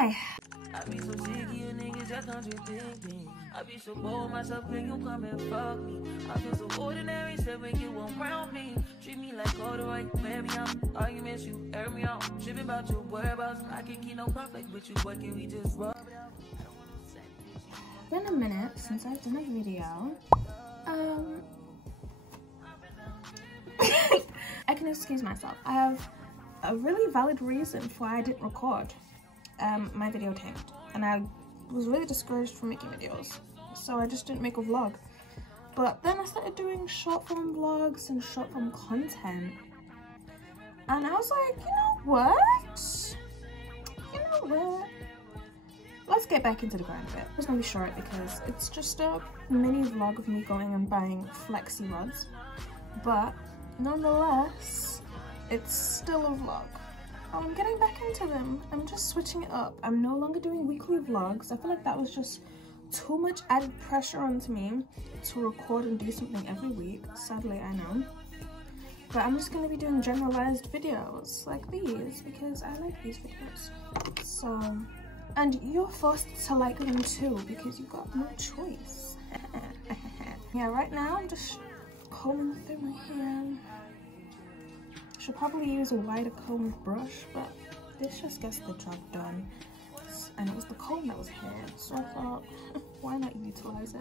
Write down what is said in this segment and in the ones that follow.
Hi. I be so sick of you niggas that contradict me. I be so bold myself when you come and fuck me. I feel so ordinary, said when you around me. Treat me like corduroy, baby, I'm arguments, you air me out. Tripping about your whereabouts, I can keep no conflict with you, what can we just rub it out? It's been a minute since I've done a video. I can excuse myself. I have a really valid reason for why I didn't record. My video tanked and I was really discouraged from making videos, so I just didn't make a vlog. But then I started doing short form vlogs and short form content, and I was like, you know what, let's get back into the grind a bit. It's gonna be short because it's just a mini vlog of me going and buying flexi rods, but nonetheless it's still a vlog. I'm getting back into them. I'm just switching it up. I'm no longer doing weekly vlogs. I feel like that was just too much added pressure onto me to record and do something every week. Sadly, I know. But I'm just going to be doing generalized videos like these because I like these videos. So, and you're forced to like them too because you've got no choice. Yeah, right now I'm just combing through my hair. Should probably use a wider comb brush, but this just gets the job done. And it was the comb that was here, so I thought, why not utilize it?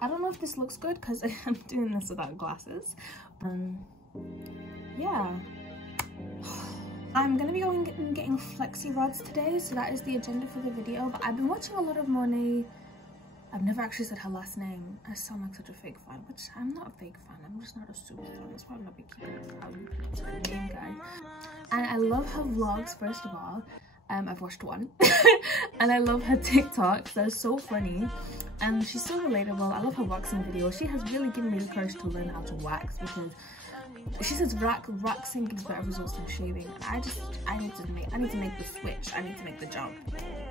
I don't know if this looks good because I'm doing this without glasses. Yeah. I'm gonna be going and getting flexi rods today, so that is the agenda for the video. But I've been watching a lot of Monet. I've never actually said her last name. I sound like such a fake fan, which I'm not a fake fan. I'm just not a super fan. That's why I'm not be keeping how you pronounce her name, guys. And I love her vlogs, first of all. I've watched one. And I love her TikToks. They're so funny. And she's so relatable. I love her waxing videos. She has really given me the courage to learn how to wax because she says waxing gives better results than shaving. I need to make the switch. I need to make the jump.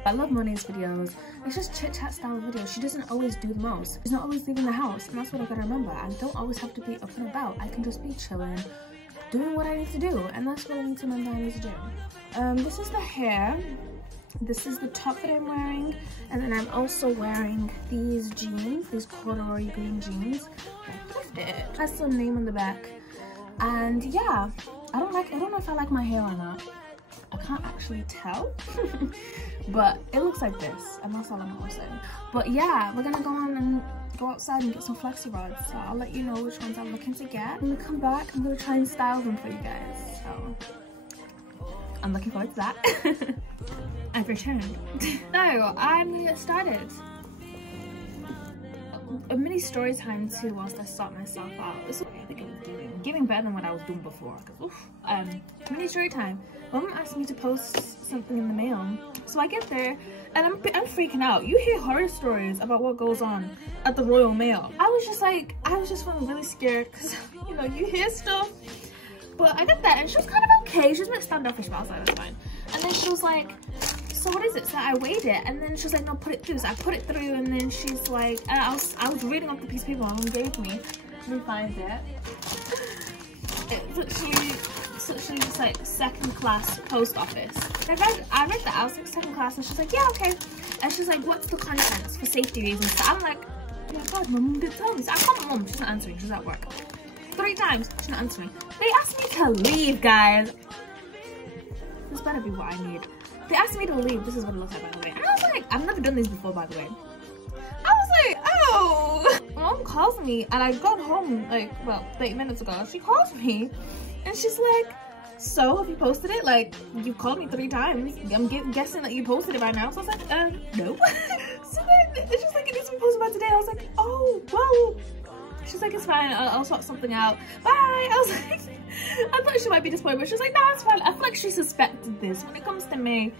I love Monet's videos. It's just chit chat style videos. She doesn't always do the most. She's not always leaving the house, and that's what I gotta remember. I don't always have to be up and about. I can just be chilling, doing what I need to do, and that's what I need to remember I need to do. This is the hair. This is the top that I'm wearing, and then I'm also wearing these jeans, these corduroy green jeans. I thrifted. It has some name on the back. And yeah, I don't know if I like my hair or not. I can't actually tell. But it looks like this, and that's all I'm gonna say. But yeah, we're gonna go outside and get some flexi rods. So I'll let you know which ones I'm looking to get. When we come back, I'm gonna try and style them for you guys. So I'm looking forward to that. I've returned. So I'm gonna get started. A mini story time too whilst I sort myself out. This is what I think I was doing. Giving better than what I was doing before. Mini story time. Mom asked me to post something in the mail. So I get there and I'm freaking out. You hear horror stories about what goes on at the Royal Mail. I was just feeling really scared because, you know, you hear stuff. But I got that and she was kind of okay. She was a bit standoffish, but I was like, that's fine. And then she was like, so what is it? So I weighed it, and then she was like, no, put it through. So I put it through, and then she's like, I was reading off the piece of paper Mom gave me. Let me find it. It's literally just like second class post office. I read that. I was like, second class, and she's like, yeah, okay. And she's like, what's the contents for safety reasons? So I'm like, oh my god, my mom didn't tell me. So I called my mom. She's not answering. She's at work. 3 times. She's not answering. They asked me to leave, guys. This better be what I need. They asked me to leave. This is what it looks like, by the way. And I was like, I've never done this before, by the way. I was like, oh. Mom calls me, and I got home like, well, 30 minutes ago. She calls me, and she's like, so have you posted it? Like, you called me 3 times. I'm guessing that you posted it by now. So I was like, no. So then it's just like, it needs to be posted by today. I was like, oh, well. She's like, it's fine, I'll sort something out. Bye! I was like, I thought she might be disappointed, but she's like, nah, it's fine. I feel like she suspected this. When it comes to me,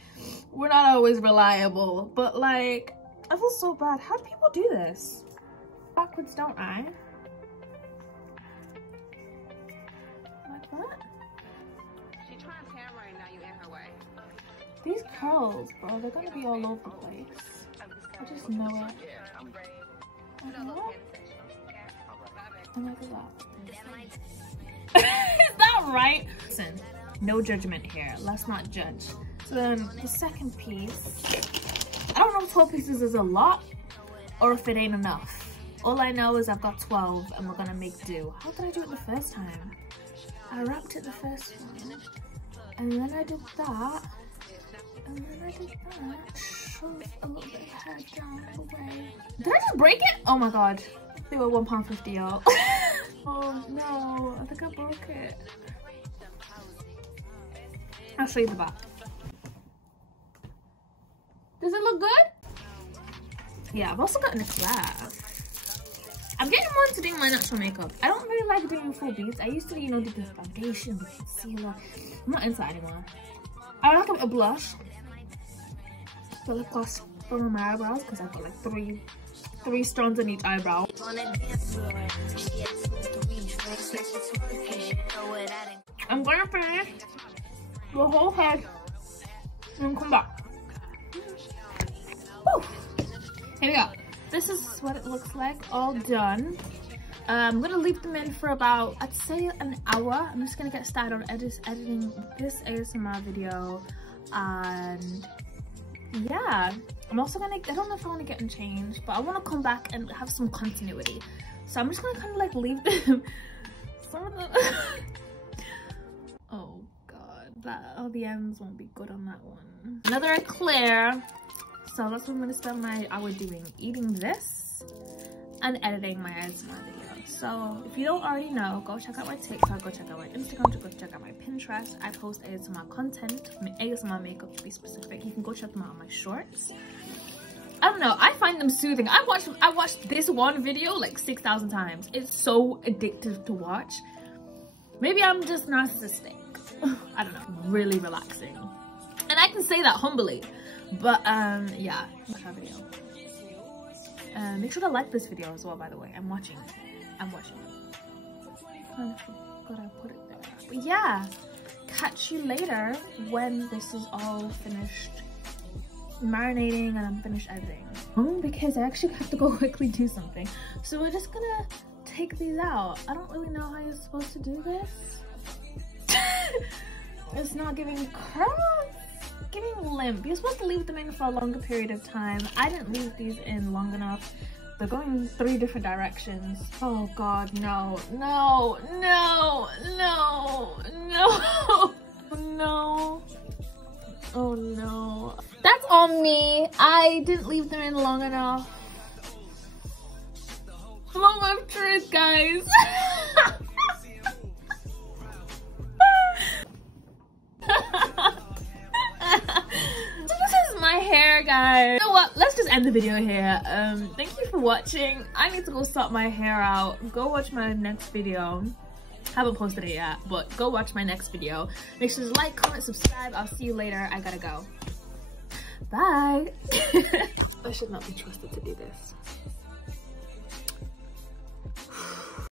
we're not always reliable. But like, I feel so bad. How do people do this? Backwards, don't I? Like what? She trying camera and now you in her way. These curls, bro, they're gonna be all over the place. I just know it. And like that. Is that right? Listen, no judgment here. Let's not judge. So then the second piece, I don't know if 12 pieces is a lot or if it ain't enough. All I know is I've got 12 and we're gonna make do. How did I do it the first time? I wrapped it the first one and then I did that and then I did that. Shove a little bit of hair down the way. Did I just break it? Oh my god. They were £1.50, y'all. Oh no, I think I broke it. I'll show you the back. Does it look good? Yeah, I've also gotten a class. I'm getting more into doing my natural makeup. I don't really like doing full beats. I used to, you know, do the foundation, the concealer. I'm not into that anymore. I like a blush. The lip gloss for my eyebrows because I've got like three strands on each eyebrow. I'm gonna finish the whole head and come back. Woo. Here we go. This is what it looks like all done. I'm gonna leave them in for about, I'd say, an hour. I'm just gonna get started on editing this ASMR video, and yeah, I'm also gonna, I don't know if I want to get them changed, but I want to come back and have some continuity. So I'm just gonna kind of like leave them. Some of them. Oh god, all the ends won't be good on that one. Another eclair. So that's what I'm gonna spend my hour doing, eating this and editing my ASMR video. So if you don't already know, go check out my TikTok, go check out my Instagram, go check out my Pinterest. I post ASMR content, ASMR makeup to be specific. You can go check them out on my shorts. I don't know, I find them soothing. I watched this one video like 6,000 times. It's so addictive to watch. Maybe I'm just narcissistic. I don't know, really relaxing. And I can say that humbly. But yeah, watch our video. Make sure to like this video as well, by the way. I'm watching it. I forgot I put it there. But yeah, catch you later when this is all finished marinating and I'm finished editing. Because I actually have to go quickly do something. So we're just gonna take these out. I don't really know how you're supposed to do this. It's not giving curls. Giving limp. You're supposed to leave them in for a longer period of time. I didn't leave these in long enough. They're going 3 different directions. Oh god, no, no, no, no, no, no. Oh no. That's on me. I didn't leave them in long enough. Moment of truth, guys. Guys, you know what, let's just end the video here. Thank you for watching. I need to go sort my hair out. Go watch my next video. Haven't posted it yet, but go watch my next video. Make sure to like, comment, subscribe. I'll see you later. I gotta go. Bye. I should not be trusted to do this.